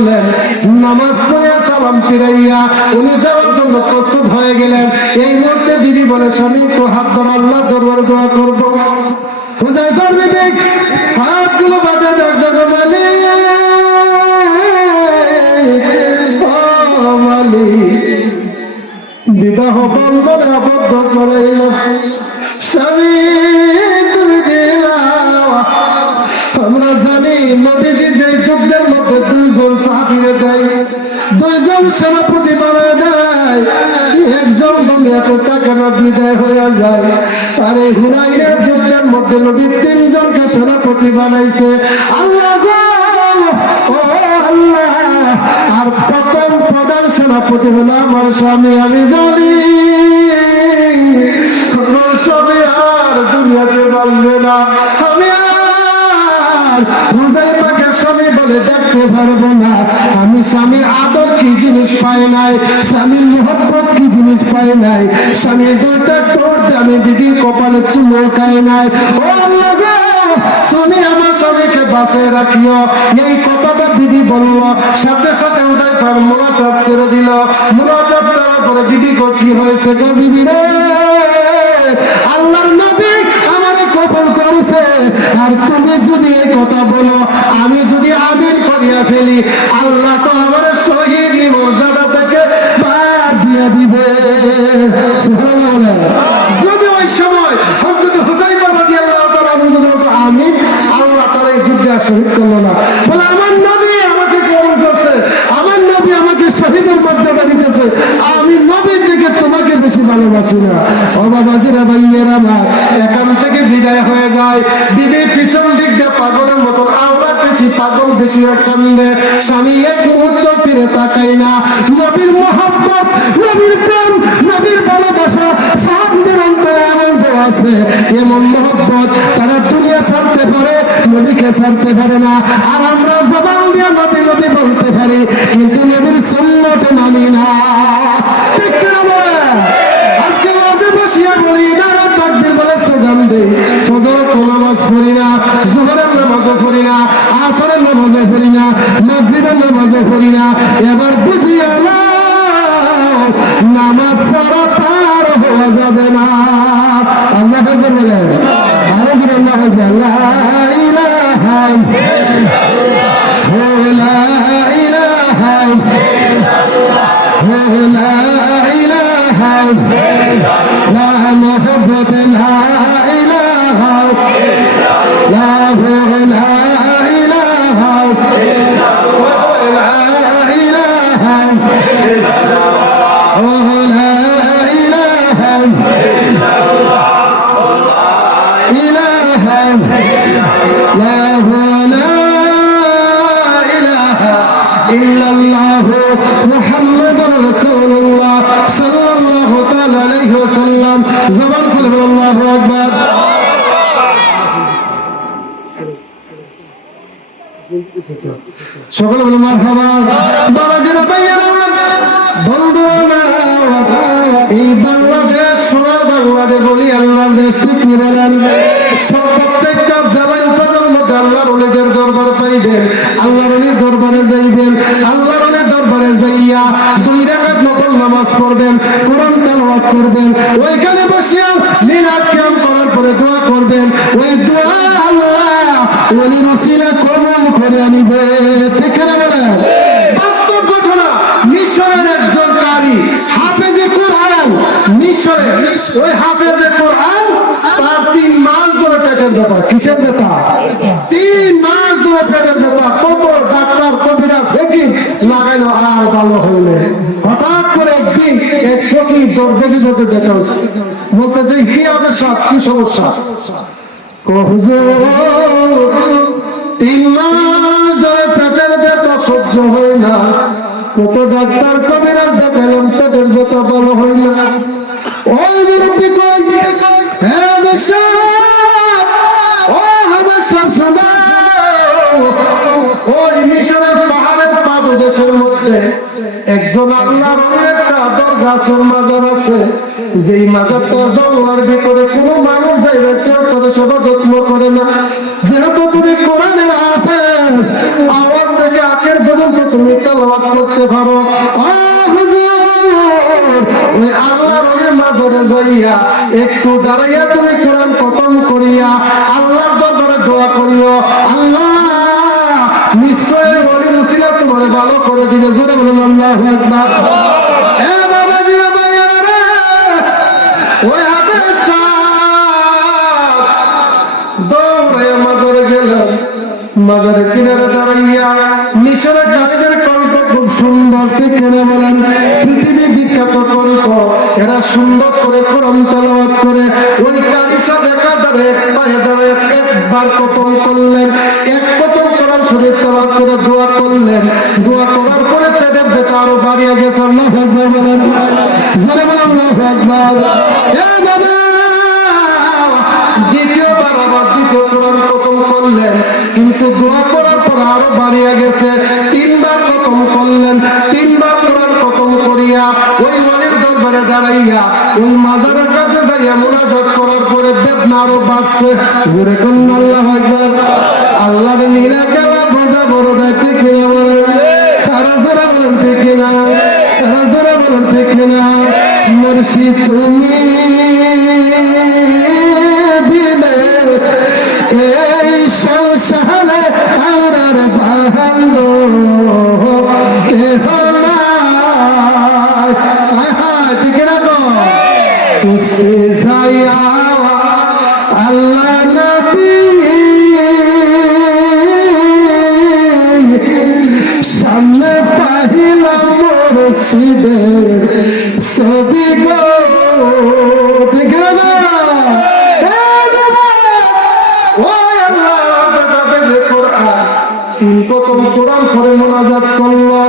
করলেন, নামাজ পড়িয়া সালাম ফিরাইয়া উনি যাওয়ার জন্য প্রস্তুত হয়ে গেলেন। এই মুহূর্তে বিবি বলে, স্বামী একটু হাত ধর, আল্লাহ দরবারে দোয়া করবো। হুযায়ফার বিবি হাতগুলো বাঁধে ডাক ডাক, মালিক ও মালিক, বিবাহ বন্ধনে আবদ্ধ করাইল, স্বামী তুমি দিলাম। আমরা জানি নবীজি যে যুদ্ধের মধ্যে দুইজন সাহাবীরে দেয়, দুইজন সেনাপতি বানায় দেয়, একজন দুনিয়াতে তাকে না বিদায় হয়ে যায়। আর এই হুনাইনের যুদ্ধের মধ্যে নবী তিনজনকে সেনাপতি বানাইছে। আল্লাহ গো, ও আল্লাহ, আর প্রথম প্রধান সেনাপতি হলো আমার স্বামী। আমি জানি স্বামী আর দুনিয়াতে বাঁচবে না, আমি আর হুযায়ফাকে স্বামী বলে ডাকতে পারবো না। আমি স্বামীর আদর কি জিনিস পাই নাই, স্বামীর মহব্বত কি জিনিস পাই নাই, স্বামীর দুইটা ঠোঁট আমি বিবির কপালে চুমো খাই নাই। ও আল্লাহ গো, তুমি আমার স্বামীকে বাঁচিয়ে রাখিও। এই কথাটা বিবি বলল, সাথে সাথে হুযায়ফার মুনাজাত ছেড়ে দিল। মুনাজাত ছাড়ার পরে বিবি কো, কি হয়েছে গো বিবি রে? আল্লাহর নবী আমারে কবুল করেছে, আর তুমি যদি এই কথা বলো, আমি যদি আমিন করিয়া ফেলি, আল্লাহ তো আমার শহীদ মর্যাদা থেকে বাদ দিয়ে দিবে। সুবহানাল্লাহ। যদি ওই সময় হযরত হুযায়ফা রাদিয়াল্লাহু তাআলা যদি বলতো আমিন, আল্লাহ তার এই যুদ্ধে আর শহীদ করলো না। বলে আমার নবী আমাকে কবুল করছে, আমার নবী আমাকে শহীদের মর্যাদা দিতেছে, আমি নবী থেকে তোমাকে বেশি ভালোবাসি না। ও বাবাজিরা, ভাইয়েরা আমার, এখান থেকে বিদায় হয়ে যায়। বিবি পিছন দিক দিয়ে পাগলের মতন আওড়া বেশি পাগল বেশি কান্দে। স্বামী এক মুহূর্ত ফিরে তাকাই না। নবীর মহব্বত, নবীর প্রেম, নবীর ভালোবাসা সাহাবীদের অন্তরে এমন আছে, এমন মহব্বত, তারা দুনিয়া ছাড়তে পারে, নবীকে ছাড়তে পারে না। আর আমরা জবান দিয়ে নবী নবী বলতে পারি, কিন্তু নবীর সুন্নাত মানি না। ঠিক কিনা বলেন? আজকে মাঝে বসিয়া বলি, যারা তাকবীর বলে স্লোগান দেই, ফজরের নামাজ পড়ি না, জোহরের নামাজও পড়ি না, আসরের নামাজও পড়ি না, মাগরিবের নামাজও পড়ি না। এবার বুঝিয়া নাও, নামাজ ছাড়া পার হওয়া যাবে না। আল্লাহু আকবার বলেন, আল্লাহু আকবার, লা ইলাহা ইল্লাল্লাহ, লা ইলাহা ইল্লাল্লাহ, লা ইলাহা ইল্লাল্লাহ, লা মুহাব্বত, লা ইলাহা ইল্লাল্লাহ, লা ইলাহা ইল্লাল্লাহ, লা ইলাহা ইল্লাল্লাহ, লা ইলাহা ইল্লাল্লাহ, মুহাম্মাদুর রাসূলুল্লাহ সাল্লাল্লাহু তাআলা আলাইহি ওয়াসাল্লাম। জবান খুলে বলুন আল্লাহু আকবার। সকলে বলুন মারহাবা। বাবাজিরা, ভাইয়েরা, বন্ধুরা, এই বাংলাদেশ সোনার বাংলাদেশ বলি আল্লাহর দেশ, ঠিক বলেন? প্রত্যেকটা জেলায় উপজেলার মধ্যে আল্লাহর ওলিদের দরবার পাইবেন, আল্লাহর ওলির দরবারে যাইবেন, আল্লাহর ওলির দরবারে যাইয়া 2 রাকাত নফল নামাজ পড়বেন, কোরআন তেলাওয়াত করবেন, ওইখানে বসিয়া মিলাদ কিয়াম করার পরে দোয়া করবেন। ওই দোয়া আল্লাহ ওলির উসিলা কবুল করে নিবে। ঠিক না বলেন? বাস্তব ঘটনা, মিশরের একজন কারি হাফেজে কোরআন, মিশরে ওই হাফেজে কোরআন, তার 3 মাস ধরে পেটের ব্যথা। কিসের ব্যথা? 3 মাস ধরে পেটের ব্যথা। কত ডাক্তার কবিরাজ হেকিম লাগাইলো, আর ভালো হইলে। হঠাৎ করে একদিন এক ফকির দরবেশের সাথে দেখা হচ্ছে, বলতেছে, কি আপনার সব কি সমস্যা? হুজুর, 3 মাস ধরে পেটের ব্যথা সহ্য হয় না, কত ডাক্তার কবিরাজ দেখালাম, পেটের ব্যথা ভালো হয় না। ওই মুরব্বী কই, হ্যাঁ বেশা, ও হাবেশা শোনা, ওই মিশরের পাহাড়ের পাদদেশের মধ্যে একজন আল্লাহর একটা দরগাছের মাজার আছে, যেই মাজারটা জঙ্গলের ভিতরে কোনো মানুষ যাইবে, কেউ তোর সেবা যত্ন করে না। যেহেতু তুমি কোরআনের হাফেজ, আওয়াজ থেকে আখের পর্যন্ত তুমি যাইয়া একটু দাঁড়াইয়া তুমি কোরআন খতম করিয়া আল্লাহর দরবারে দোয়া করিও, আল্লাহ নিশ্চয় ওলি মুসিলা তোমার ভালো করে দিবে। জোরে বলুন আল্লাহু আকবার। এ বাবাজি বাবারা, ওই হাবের সাহেব দৌড়ে মাজারে গেলেন। মাজারের কিনারে দাঁড়াইয়া মিশরের কাজের কণ্ঠ খুব সুন্দর, ঠিক কিনা বলেন? পৃথিবী বিখ্যাত কণ্ঠ, এরা সুন্দর করে কোরআন তেলাওয়াত করে। ওই কারি সাহেব একাধারে এক পায়ে দাঁড়িয়ে একবার খতম করলেন, এক খতম কোরআন শরীফ তেলাওয়াত করে দোয়া করলেন। দোয়া করার পরে পেটের ব্যথা আরো বাড়িয়ে গেছে। আল্লাহু আকবার বলেন, জোরে বলেন আল্লাহু আকবার। এ বাবা, দ্বিতীয়বার আবার দ্বিতীয় কোরআন খতম করলেন, কিন্তু দোয়া করার পর আরো বাড়িয়ে গেছে। তিনবার খতম করলেন, তিনবার কোরআন খতম করিয়া ওই ওয়ালির দরবারে দাঁড়াইয়া ওই মাজারের কাছে যাইয়া মুনাজাত করার পরে বেদনা আরো বাড়ছে। জোরে কোন আল্লাহু আকবার। আল্লাহর লীলা খেলা বোঝা বড় দেয়, ঠিক কিনা বলেন? তারা জোরে বলেন ঠিক কিনা, তারা জোরে বলেন ঠিক কিনা। মুর্শিদ তুমি এই সংসারে আমরার ভালো কেহ নাই। ঠিক না তো? তুসে যাইয়া আল্লাহ নবী সামনে পাহিলাম মুর্শিদের ছবি গো, ঠিক না? তিন খতম কোরআন পড়ে মুনাজাত করলো,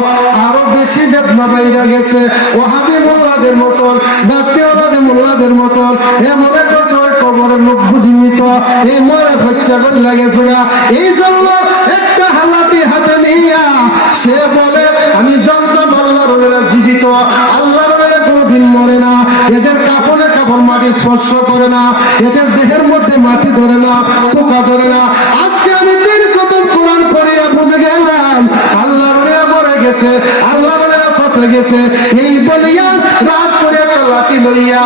আরো বেশি বেদনা বাইরা গেছে। ওয়াহাবি মোল্লাদের মতন, দাঁড়িওয়ালাদের মোল্লাদের মতন এ মনে করছে ওই কবরের লোক বুঝিমিত, এই মরে হচ্ছে বলে গেছে। এই জন্য একটা হালাতি হাতে নিয়া সে বলে আমি জানতাম আল্লাহর জীবিত, আল্লাহর কোনদিন মরে না, এদের কাপড়ে কাপড় মাটি স্পর্শ করে না, এদের দেহের মধ্যে মাটি ধরে না, পোকা ধরে না। আজকে আমি তিন খতম কোরআন পড়িয়া বুঝে গেলাম আল্লাহর মরে গেছে, আল্লাহর ফসে গেছে। এই বলিয়া রাত করে একটা লাঠি লইয়া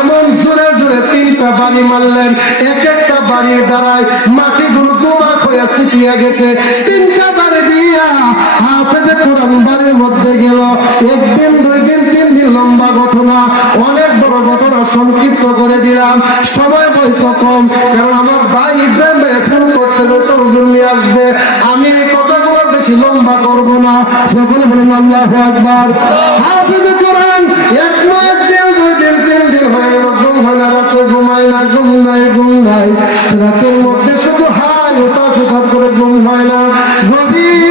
এমন জোরে জোরে তিনটা বাড়ি মারলেন, এক একটা বাড়ির দ্বারায় মাটিগুলো দুমাক হইয়া ছিটিয়া গেছে। তিনটা বাড়ি দিয়া হাফেজে কোরআন বাড়ির মধ্যে গেল। একদিন, দুই দিন, তিন দিন লম্বা ঘটনা, অনেক বড় ঘটনা সংক্ষিপ্ত করে দিলাম। সময় বইতো কম, কারণ আমার ভাই ইব্রাহিম ভাই ফোন করতে যেত হুজুর নিয়ে আসবে। আমি এই কথাগুলো বেশি লম্বা করবো না। সকলে বলেন আল্লাহু আকবার। হাফেজে কোরআন এক মাস, দিন, দুই দিন, তিন দিন হয়ে গেল, ঘুম হয় না, রাতে ঘুমায় না, ঘুম নাই, ঘুম নাই। রাতের মধ্যে শুধু হাই হতাশ হঠাৎ করে ঘুম হয় না। গভীর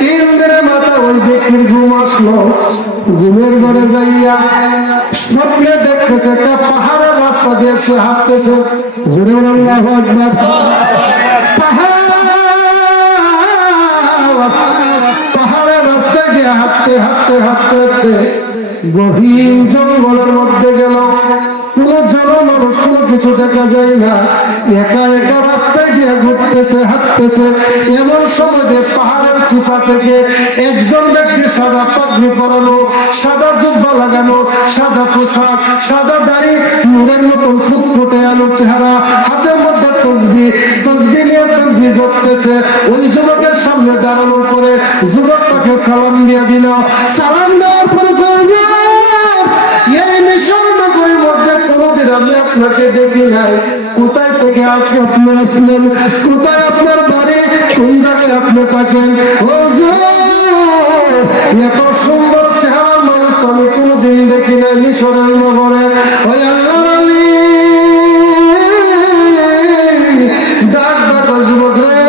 3 দিনের মাথা ওই ব্যক্তির ঘুম আসলো। ঘুমের ঘরে যাইয়া স্বপ্নে দেখতেছে একটা পাহাড়ের রাস্তা দিয়ে সে হাঁটতেছে। জোরে বলেন আল্লাহু আকবার। পাহাড়ের রাস্তায় দিয়ে হাঁটতে হাঁটতে হাঁটতে হাঁটতে গভীর জঙ্গলের মধ্যে গেল। কোন জনমানুষ, কোনো কিছু দেখা যায় না, একা একা রাস্তায় দিয়ে ঘুরতেছে, হাঁটতেছে। এমন সময় পাহাড়ের চিপা থেকে একজন ব্যক্তি সাদা পাগড়ি পরানো, সাদা জুব্বা লাগানো, সাদা পোশাক, সাদা দাড়ি, নূরের মতন ফুটফুটে আলো চেহারা, হাতের মধ্যে তসবিহ, তসবিহ নিয়ে তসবিহ জপতেছে। ওই যুবকের সামনে দাঁড়ানোর পরে যুবক তাকে সালাম দিয়ে দিল। সালাম দেওয়ার পরে এই মিশরনগরীর মধ্যে কোনোদিন আমি আপনাকে দেখি নাই, কোথায় থেকে আজকে আপনি আসলেন, কোথায় আপনার বাড়ি, কোন জায়গায় আপনি থাকেন? এত সুন্দর চেহারার মানুষ তো আমি কোনোদিন দেখি নাই মিশরের নগরে। ওই আল্লাহর আলী ডাক ডাক যুবক রে,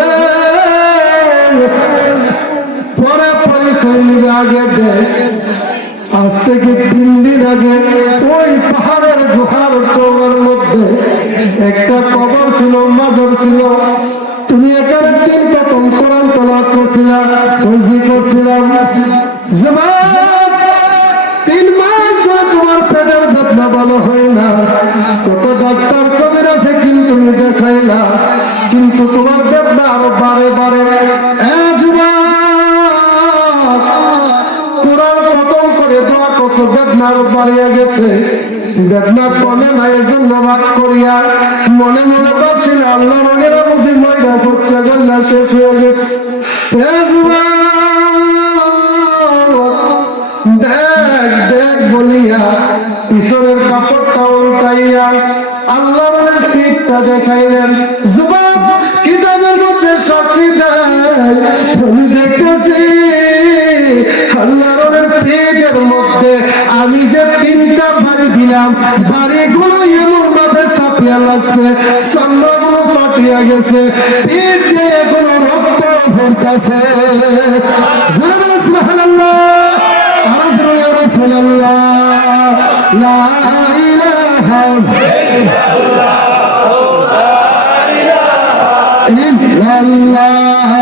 পরে পরিচয় নিবে আগে দেখ। আজ থেকে 3 দিন আগে ওই পাহাড়ের গুহার চৌড়ার মধ্যে একটা কবর ছিল, মাজার ছিল। তুমি এখানে 3 খতম কোরআন তেলাওয়াত করছিলাম, তসবিহ করছিলাম। 3 মাস ধরে তোমার পেটের বেদনা ভালো হয় না, কত ডাক্তার কবির আছে কিন্তু তুমি দেখাইলা, কিন্তু তোমার বেদনা আরো বাড়ে বাড়ে। কোরআন খতম করে দোয়া করছো, বেদনা আরো বাড়িয়ে গেছে। গেছে বেদনাথ মনে মায়ের জন্য রাগ করিয়া মনে মনে ভাবছিল আল্লাহ রঙেরা বুঝি ময়রা পচ্চা গল্লা শেষ হয়ে গেছে দেখ দেখ বলিয়া পিছনের কাপড়টা উল্টাইয়া আল্লাহ রঙের পিঠটা দেখাইলেন যুবক কিতাবের মধ্যে সাক্ষী দেয় আমি দেখতেছি আল্লাহ রঙের পিঠের মধ্যে আমি যে 3টা বাড়ি দিলাম বাড়িগুলো এমন ভাবে চাপিয়া লাগছে চন্দ্রগুলো পাঠিয়া গেছে পিঠ দিয়ে এখনো রক্ত ফেরতেছে সুবহানাল্লাহ আযরু ইয়া রাসূলুল্লাহ লা ইলাহা ইল্লাল্লাহ